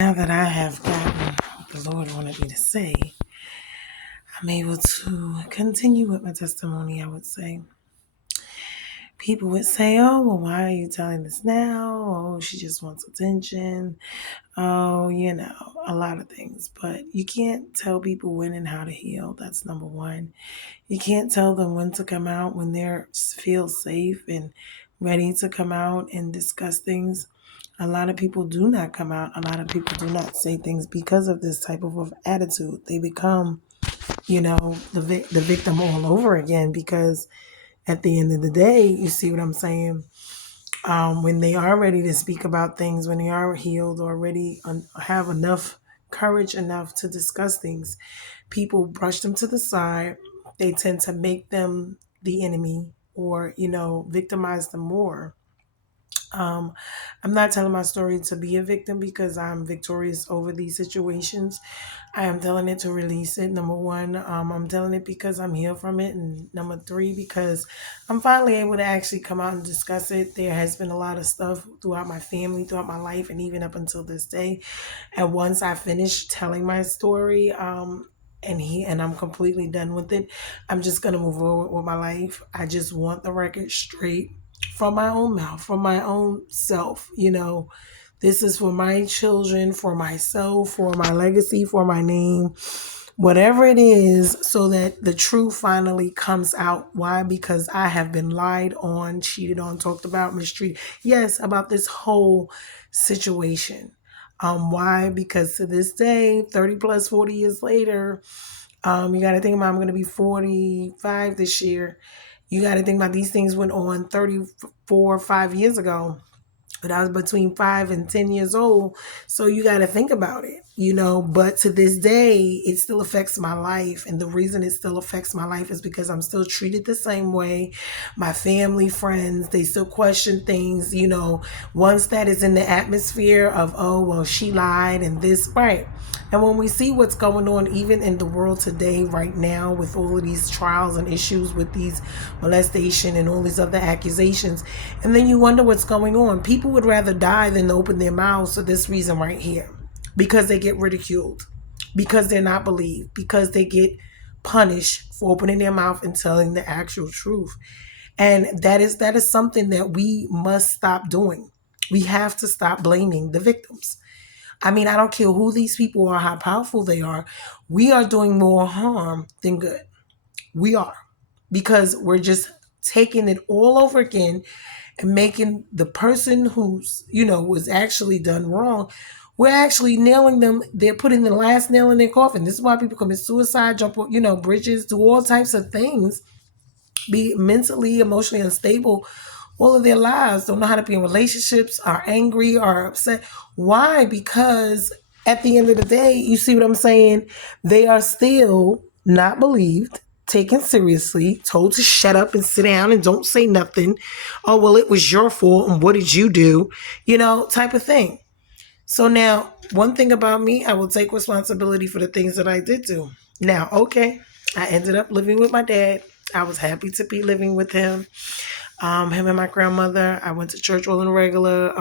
Now that I have gotten what the Lord wanted me to say, I'm able to continue with my testimony. I would say people would say, "Oh, well, why are you telling this now? Oh, she just wants attention. Oh, a lot of things." But you can't tell people when and how to heal. That's number one. You can't tell them when to come out when they feel safe and ready to come out and discuss things. A lot of people do not come out. A lot of people do not say things because of this type of attitude. They become, the victim all over again because at the end of the day, you see what I'm saying? When they are ready to speak about things, when they are healed or ready, have enough courage enough to discuss things, people brush them to the side. They tend to make them the enemy or, victimize them more. um, I'm not telling my story to be a victim because I'm victorious over these situations. I am telling it to release it. Number one, I'm telling it because I'm healed from it. And number three, because I'm finally able to actually come out and discuss it. There has been a lot of stuff throughout my family, throughout my life, and even up until this day. And once I finish telling my story, and I'm completely done with it, I'm just gonna move forward with my life. I just want the record straight from my own mouth, from my own self. This is for my children, for myself, for my legacy, for my name, whatever it is, so that the truth finally comes out. Why? Because I have been lied on, cheated on, talked about, mistreated. Yes, about this whole situation. Why? Because to this day, 30 plus 40 years later, you got to think about I'm going to be 45 this year. You got to think about these things went on 34, 5 years ago. But I was between 5 and 10 years old. So you got to think about it. But to this day, it still affects my life. And the reason it still affects my life is because I'm still treated the same way. My family, friends, they still question things. Once that is in the atmosphere of, oh, well, she lied and this, right. And when we see what's going on, even in the world today, right now, with all of these trials and issues with these molestation and all these other accusations, and then you wonder what's going on. People would rather die than open their mouths for this reason right here. Because they get ridiculed, because they're not believed, because they get punished for opening their mouth and telling the actual truth. And that is something that we must stop doing. We have to stop blaming the victims. I mean, I don't care who these people are, how powerful they are. We are doing more harm than good. We are. Because we're just taking it all over again and making the person was actually done wrong, we're actually nailing them. They're putting the last nail in their coffin. This is why people commit suicide, jump, bridges, do all types of things, be mentally, emotionally unstable all of their lives, don't know how to be in relationships, are angry, are upset. Why? Because at the end of the day, you see what I'm saying? They are still not believed, taken seriously, told to shut up and sit down and don't say nothing. Oh, well, it was your fault and what did you do? Type of thing. So now, one thing about me, I will take responsibility for the things that I did do. Now, okay, I ended up living with my dad. I was happy to be living with him. Him and my grandmother. I went to church all in regular.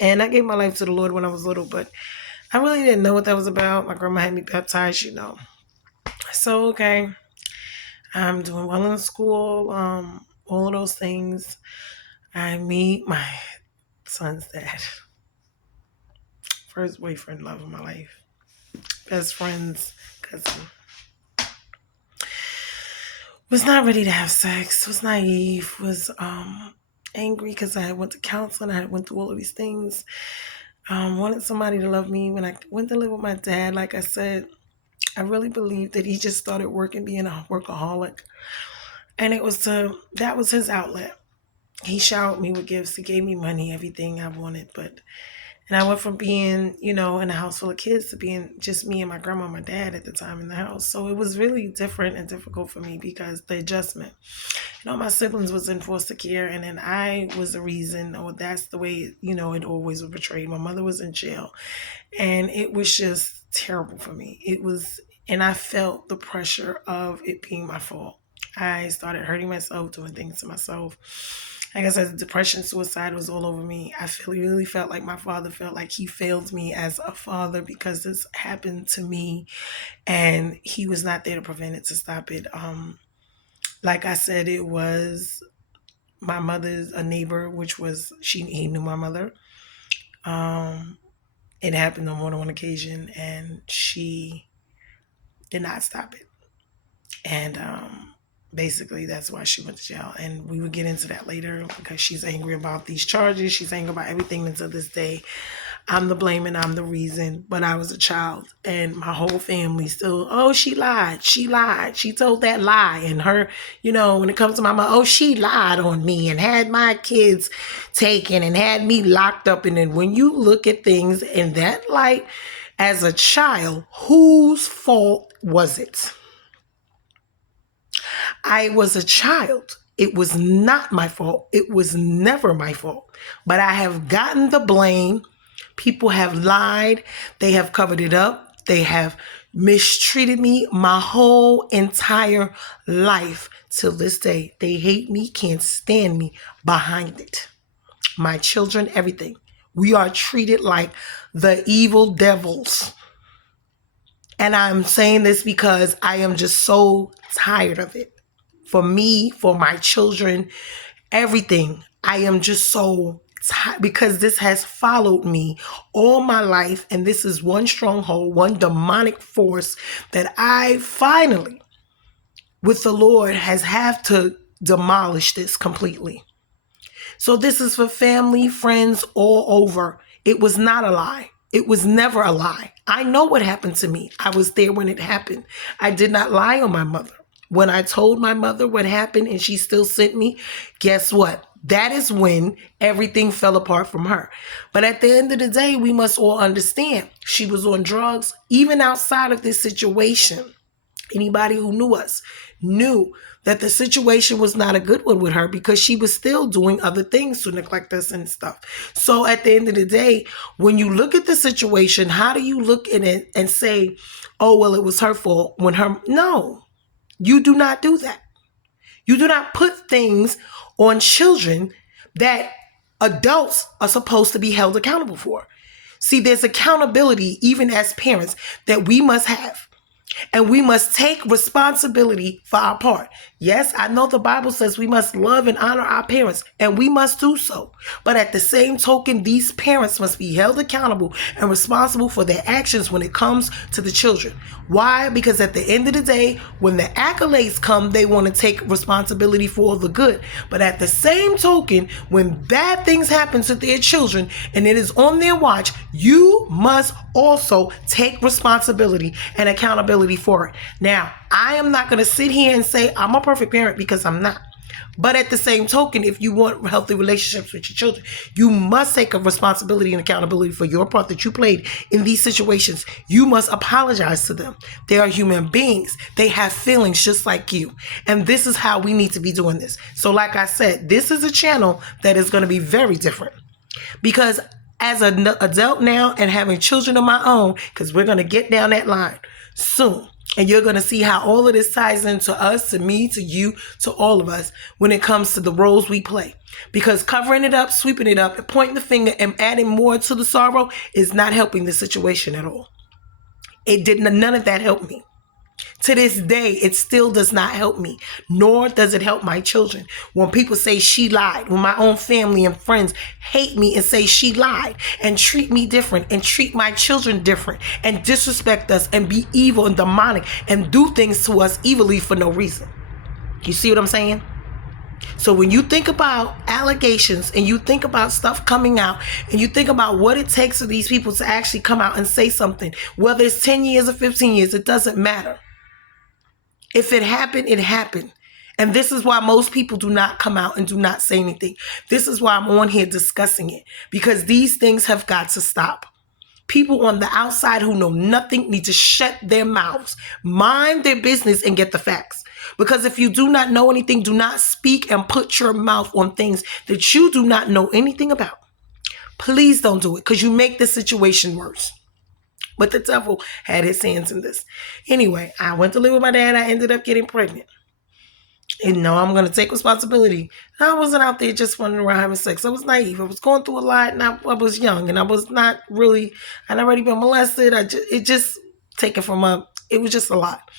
And I gave my life to the Lord when I was little, but I really didn't know what that was about. My grandma had me baptized. So, okay, I'm doing well in school, all of those things. I meet my son's dad. First boyfriend, love of my life. Best friend's cousin. Was not ready to have sex, was naive, was angry because I went to counseling, I went through all of these things. Wanted somebody to love me. When I went to live with my dad, like I said, I really believed that he just started working, being a workaholic. And that was his outlet. He showered me with gifts. He gave me money, everything I wanted. And I went from being, in a house full of kids to being just me and my grandma and my dad at the time in the house. So it was really different and difficult for me because the adjustment. My siblings was in foster care, and then I was the reason, or that's the way, it always was portrayed. My mother was in jail, and it was just terrible for me. And I felt the pressure of it being my fault. I started hurting myself, doing things to myself. like I said, depression, suicide was all over me. Really felt like my father felt like he failed me as a father because this happened to me and he was not there to prevent it, to stop it. Like I said, it was my mother's a neighbor, which was he knew my mother. It happened on more than one occasion and she did not stop it. And basically that's why she went to jail. And we would get into that later because she's angry about these charges. She's angry about everything until this day. I'm the blame and I'm the reason. But I was a child and my whole family still, oh, she lied. She lied. She told that lie. And her, when it comes to my mom, oh, she lied on me and had my kids taken and had me locked up. And then when you look at things in that light, as a child, whose fault was it? I was a child. It was not my fault. It was never my fault. But I have gotten the blame. People have lied. They have covered it up. They have mistreated me my whole entire life till this day. They hate me, can't stand me behind it. My children, everything. We are treated like the evil devils. And I'm saying this because I am just so tired of it. For me, for my children, everything. I am just so tired because this has followed me all my life. And this is one stronghold, one demonic force that I finally, with the Lord, has have to demolish this completely. So this is for family, friends all over. It was not a lie. It was never a lie. I know what happened to me. I was there when it happened. I did not lie on my mother. When I told my mother what happened and she still sent me, guess what? That is when everything fell apart from her. But at the end of the day, we must all understand she was on drugs. Even outside of this situation, anybody who knew us knew that the situation was not a good one with her because she was still doing other things to neglect us and stuff. So at the end of the day, when you look at the situation, how do you look at it and say, oh, well, it was her fault no. You do not do that. You do not put things on children that adults are supposed to be held accountable for. See, there's accountability even as parents that we must have. And we must take responsibility for our part. Yes, I know the Bible says we must love and honor our parents, and we must do so. But at the same token, these parents must be held accountable and responsible for their actions when it comes to the children. Why? Because at the end of the day, when the accolades come, they want to take responsibility for the good. But at the same token, when bad things happen to their children and it is on their watch, you must also take responsibility and accountability for it. Now, I am not going to sit here and say I'm a perfect parent because I'm not. But at the same token, if you want healthy relationships with your children, you must take a responsibility and accountability for your part that you played in these situations. You must apologize to them. They are human beings. They have feelings just like you. And this is how we need to be doing this. So like I said, this is a channel that is going to be very different because as an adult now and having children of my own, because we're going to get down that line soon. And you're going to see how all of this ties into us, to me, to you, to all of us when it comes to the roles we play. Because covering it up, sweeping it up, and pointing the finger and adding more to the sorrow is not helping the situation at all. None of that helped me. To this day, it still does not help me, nor does it help my children. When people say she lied, when my own family and friends hate me and say she lied and treat me different and treat my children different and disrespect us and be evil and demonic and do things to us evilly for no reason. You see what I'm saying? So when you think about allegations and you think about stuff coming out and you think about what it takes for these people to actually come out and say something, whether it's 10 years or 15 years, it doesn't matter. If it happened, it happened. And this is why most people do not come out and do not say anything. This is why I'm on here discussing it, because these things have got to stop. People on the outside who know nothing need to shut their mouths, mind their business, and get the facts. Because if you do not know anything, do not speak and put your mouth on things that you do not know anything about. Please don't do it, because you make the situation worse. But the devil had his hands in this. Anyway, I went to live with my dad. I ended up getting pregnant. And no, I'm going to take responsibility. I wasn't out there just running around having sex. I was naive. I was going through a lot, and I was young, and I was not really. I'd already been molested. It just taken from a. It was just a lot.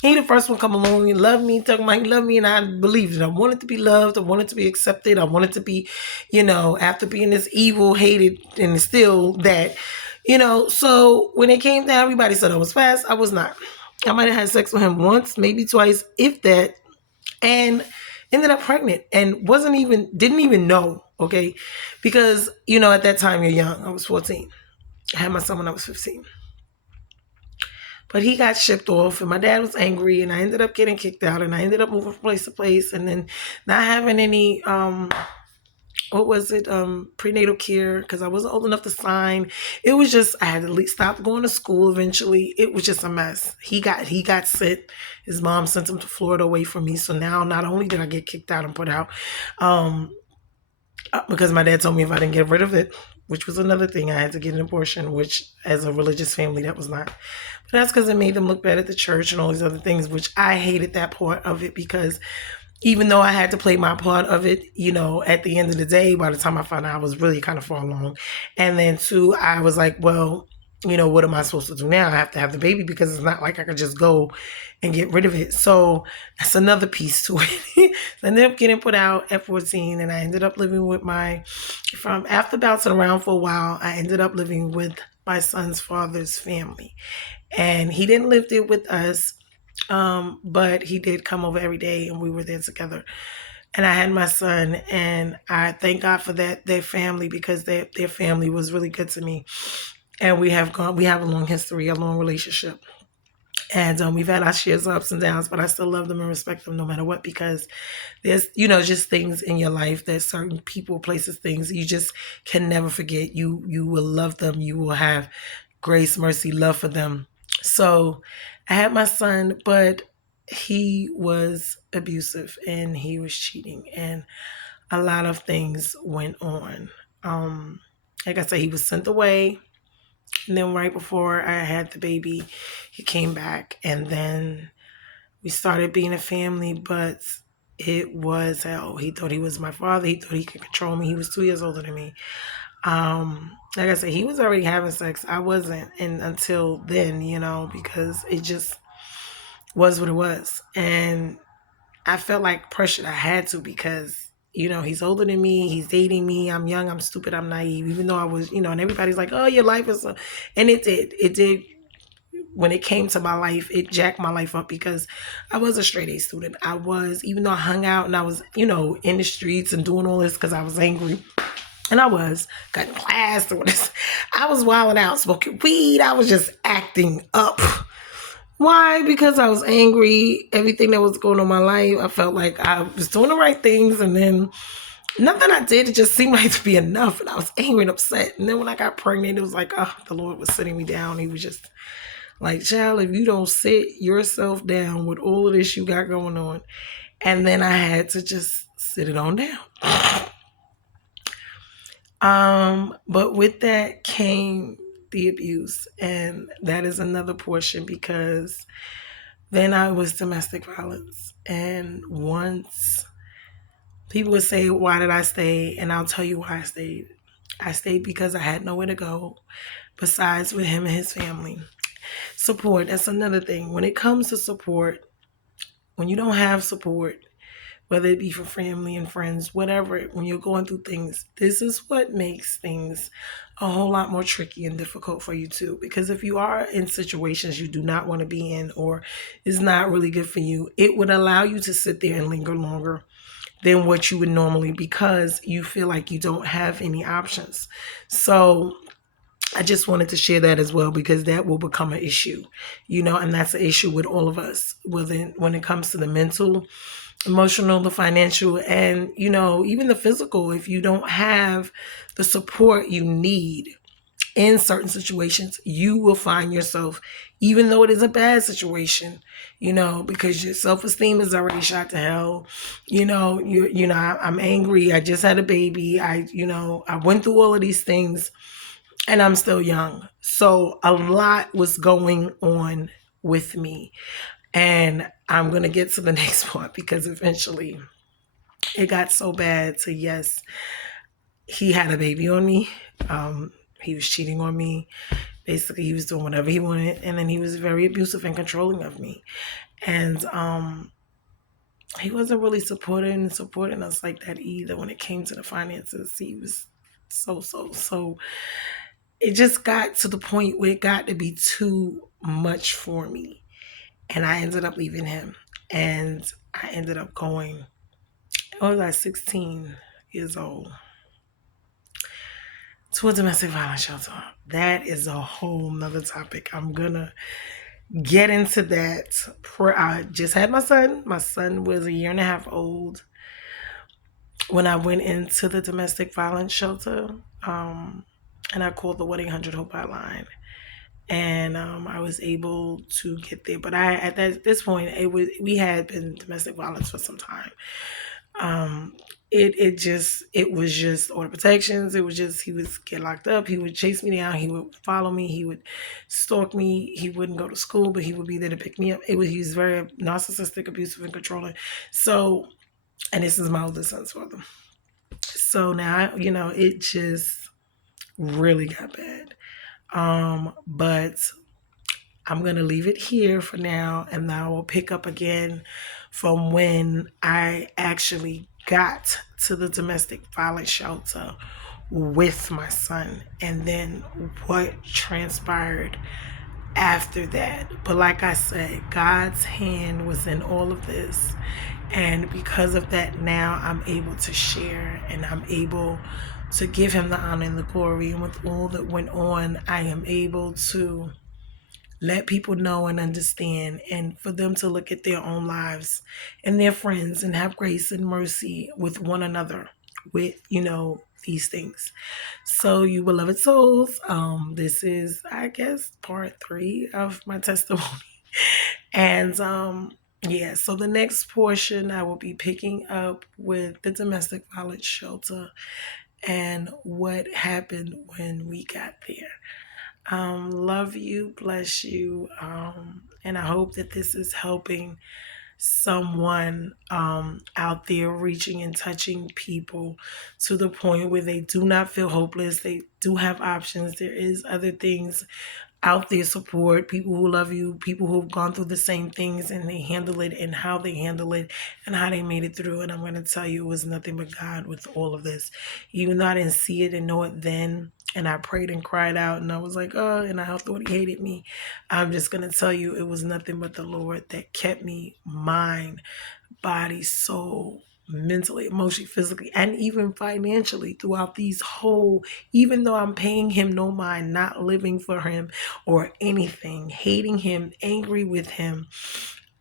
He the first one come along. He loved me, talking about he loved me, and I believed it. I wanted to be loved. I wanted to be accepted. I wanted to be, after being this evil, hated, and still that, So when it came down, everybody said I was fast. I was not. I might have had sex with him once, maybe twice, if that, and ended up pregnant and didn't even know, okay? Because, at that time you're young. I was 14. I had my son when I was 15. But he got shipped off and my dad was angry and I ended up getting kicked out and I ended up moving from place to place and then not having any prenatal care because I wasn't old enough to sign. It was just I had to stop going to school eventually. It was just a mess. He got sent. His mom sent him to Florida away from me. So now not only did I get kicked out and put out, because my dad told me if I didn't get rid of it, which was another thing, I had to get an abortion, which as a religious family, that was not. But that's because it made them look bad at the church and all these other things, which I hated that part of it because even though I had to play my part of it, at the end of the day, by the time I found out, I was really kind of far along. And then two, I was like, well, what am I supposed to do now? I have to have the baby because it's not like I could just go and get rid of it. So that's another piece to it. I ended up getting put out at 14 and I ended up living with from after bouncing around for a while, I ended up living with my son's father's family. And he didn't live there with us. But he did come over every day and we were there together. And I had my son and I thank God for that, their family, because their family was really good to me. And we have a long history, a long relationship. And we've had our shares of ups and downs, but I still love them and respect them no matter what, because there's, just things in your life that certain people, places, things you just can never forget. You will love them. You will have grace, mercy, love for them. So I had my son, but he was abusive and he was cheating and a lot of things went on. Like I said, he was sent away. And then right before I had the baby, he came back and then we started being a family, but it was hell. He thought he was my father. He thought he could control me. He was 2 years older than me. Like I said, he was already having sex. I wasn't, and until then, because it just was what it was. And I felt like pressured. I had to because, he's older than me. He's dating me. I'm young. I'm stupid. I'm naive. Even though I was, and everybody's like, oh, your life is, and it did. It did. When it came to my life, it jacked my life up because I was a straight A student. I was, even though I hung out and I was, in the streets and doing all this because I was angry. And I was cutting class, doing this. I was wilding out, smoking weed. I was just acting up. Why? Because I was angry. Everything that was going on in my life, I felt like I was doing the right things. And then nothing I did, it just seemed like to be enough. And I was angry and upset. And then when I got pregnant, it was like, the Lord was sitting me down. He was just like, child, if you don't sit yourself down with all of this you got going on. And then I had to just sit it on down. But with that came the abuse, and that is another portion because then I was domestic violence. And once people would say, why did I stay? And I'll tell you why I stayed. I stayed because I had nowhere to go besides with him and his family. Support, that's another thing. When it comes to support, when you don't have support, whether it be for family and friends, whatever, when you're going through things, this is what makes things a whole lot more tricky and difficult for you too. Because if you are in situations you do not want to be in or is not really good for you, it would allow you to sit there and linger longer than what you would normally because you feel like you don't have any options. So I just wanted to share that as well because that will become an issue, and that's an issue with all of us when it comes to the mental, emotional, the financial, and, even the physical. If you don't have the support you need in certain situations, you will find yourself, even though it is a bad situation, because your self-esteem is already shot to hell. I'm angry. I just had a baby. I went through all of these things and I'm still young. So a lot was going on with me. And I'm going to get to the next part because eventually it got so bad to, yes, he had a baby on me. He was cheating on me. Basically, he was doing whatever he wanted. And then he was very abusive and controlling of me. And he wasn't really supporting us like that either when it came to the finances. He was so. It just got to the point where it got to be too much for me. And I ended up leaving him. And I ended up going, I was like 16 years old, to a domestic violence shelter. That is a whole nother topic. I'm going to get into that. I just had my son. My son was 1.5 years old when I went into the domestic violence shelter. And I called the 1-800-HOPE hotline. And I was able to get there. But this point, we had been domestic violence for some time. It was just order protections. It was just, he would get locked up. He would chase me down. He would follow me. He would stalk me. He wouldn't go to school, but he would be there to pick me up. He was very narcissistic, abusive, and controlling. So, and this is my oldest son's father. So now, it just really got bad. But I'm going to leave it here for now, and I will pick up again from when I actually got to the domestic violence shelter with my son, and then what transpired after that. But like I said, God's hand was in all of this, and because of that, now I'm able to share, and I'm able to give him the honor and the glory. And with all that went on, I am able to let people know and understand, and for them to look at their own lives and their friends and have grace and mercy with one another with, these things. So, you beloved souls, this is, I guess, part 3 of my testimony. And yeah, so the next portion I will be picking up with the domestic violence shelter and what happened when we got there. Love you, bless you, and I hope that this is helping someone out there, reaching and touching people to the point where they do not feel hopeless. They do have options. There is other things out there, support, people who love you, people who've gone through the same things, and they handle it, and how they handle it, and how they made it through. And I'm going to tell you, it was nothing but God with all of this. Even though I didn't see it and know it then, and I prayed and cried out, and I was like, oh, and I thought he hated me. I'm just going to tell you, it was nothing but the Lord that kept me, mind, body, soul, mentally, emotionally, physically, and even financially throughout these whole, even though I'm paying him no mind, not living for him or anything, hating him, angry with him,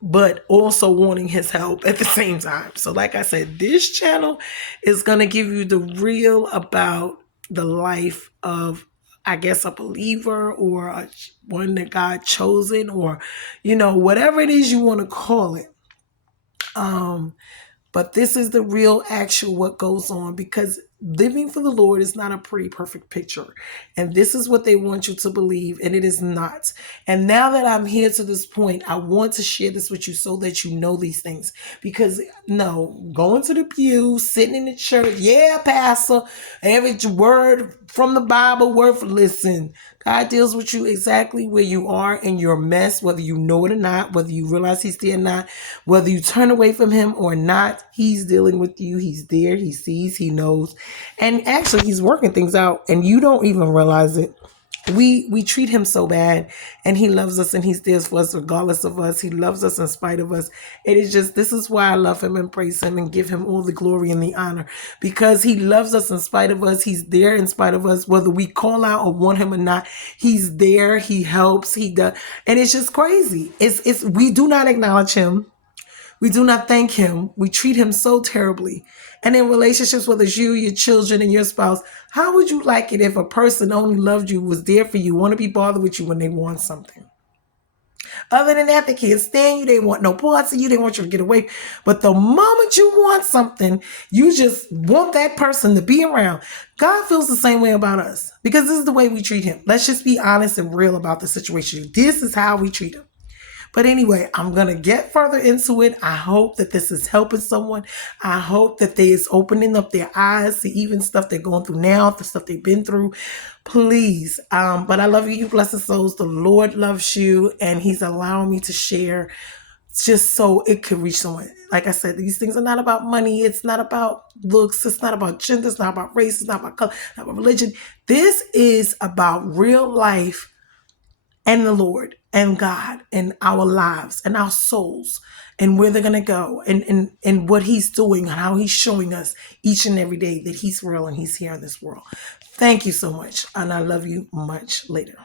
but also wanting his help at the same time. So like I said, this channel is going to give you the real about the life of, I guess, a believer or one that God chosen, or, whatever it is you want to call it. But this is the real actual what goes on, because living for the Lord is not a pretty perfect picture. And this is what they want you to believe, and it is not. And now that I'm here to this point, I want to share this with you so that you know these things. Because going to the pew, sitting in the church, yeah, pastor, every word from the Bible, listen, God deals with you exactly where you are in your mess, whether you know it or not, whether you realize he's there or not, whether you turn away from him or not. He's dealing with you. He's there. He sees. He knows. And actually, he's working things out, and you don't even realize it. We treat him so bad, and he loves us, and he's there for us regardless of us. He loves us in spite of us. It is just, this is why I love him and praise him and give him all the glory and the honor, because he loves us in spite of us. He's there in spite of us, whether we call out or want him or not. He's there. He helps. He does. And it's just crazy. We do not acknowledge him. We do not thank him. We treat him so terribly. And in relationships, whether it's you, your children, and your spouse, how would you like it if a person only loved you, was there for you, want to be bothered with you when they want something? Other than that, they can't stand you. They want no parts of you. They want you to get away. But the moment you want something, you just want that person to be around. God feels the same way about us, because this is the way we treat him. Let's just be honest and real about the situation. This is how we treat him. But anyway, I'm going to get further into it. I hope that this is helping someone. I hope that they is opening up their eyes to even stuff they're going through now, the stuff they've been through. Please. But I love you, you blessed souls. The Lord loves you, and he's allowing me to share just so it could reach someone. Like I said, these things are not about money. It's not about looks. It's not about gender. It's not about race. It's not about color. It's not about religion. This is about real life and the Lord and God and our lives and our souls and where they're going to go and what he's doing and how he's showing us each and every day that he's real and he's here in this world. Thank you so much. And I love you much later.